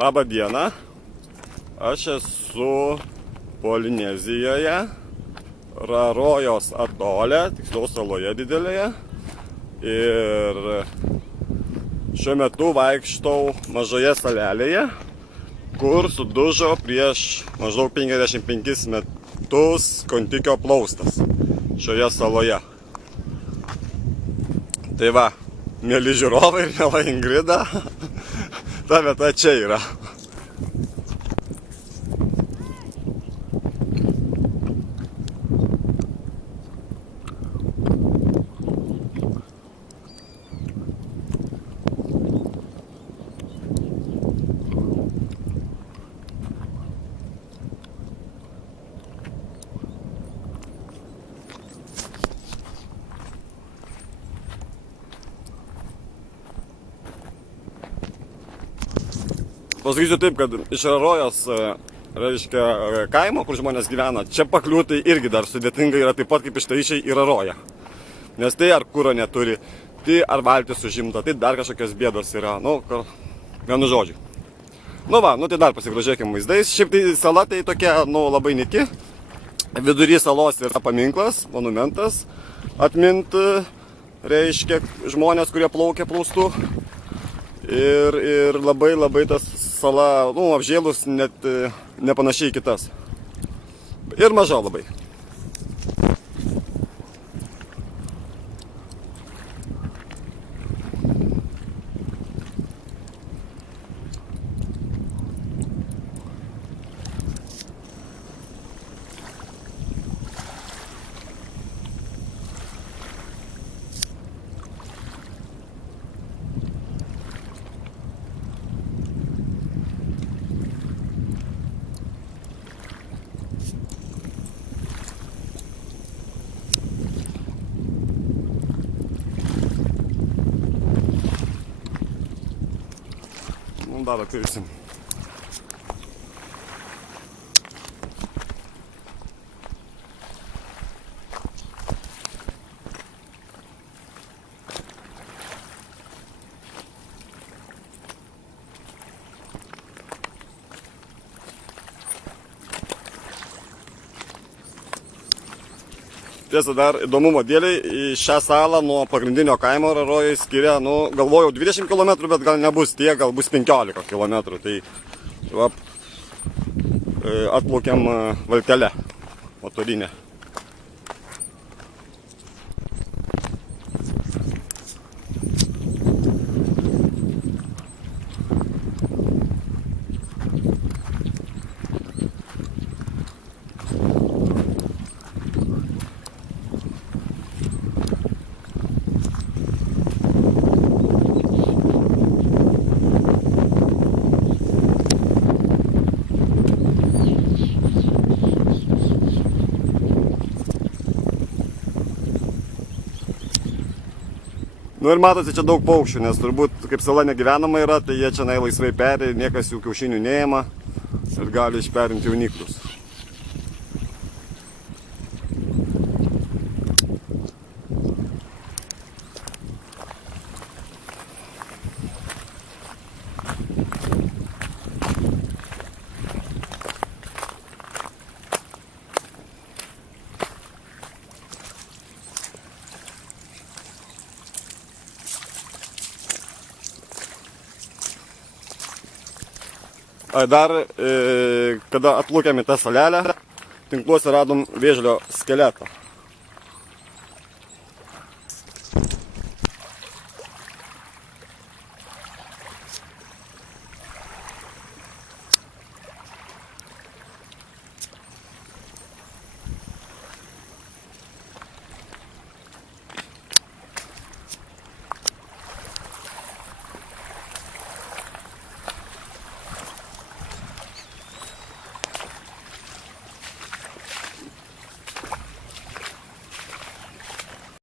Labą dieną, aš esu Polinezijoje, Rarojos atole, tiksliau saloje didelėje. Ir šiuo metu vaikštau mažoje salelėje, kur sudužo prieš maždaug 55 metus Kontikio plaustas šioje saloje. Tai va, mėly žiūrovai ir mėla Ingrida, ta vieta čia yra. Pasakysiu taip, kad iš Rarojos, reiškia, kaimo, kur žmonės gyvena, čia pakliūti irgi dar sudėtinga yra taip pat kaip iš Taišiai į Raroją. Nes tai ar kuro neturi, tai ar valtis užimta, tai dar kažkokios bėdos yra, vienu žodžiu. Tai dar pasigrožėkim vaizdais. Šiaip tai sala tai tokia, labai niki. Vidury salos yra paminklas, monumentas, atmint, reiškia, žmonės, kurie plaukia plaustu. Ir labai tas sala, apžėlus net nepanašiai kitas. Ir maža labai. Dar apirsim. Tiesa, dar įdomumo dėliai, į šią salą nuo pagrindinio kaimo Rarojai skiria, galvojau 20 km, bet gal nebus tiek, gal bus 15 km. Tai atplaukiam valtelę motorinę. Ir matosi čia daug paukščių, nes turbūt kaip sala negyvenama yra, tai jie čia laisvai peri, niekas jų kiaušinių neima ir gali išperinti jauniklius. Dar, kada atplukėm į tą salelę, tinkluose radom vėžlio skeletą.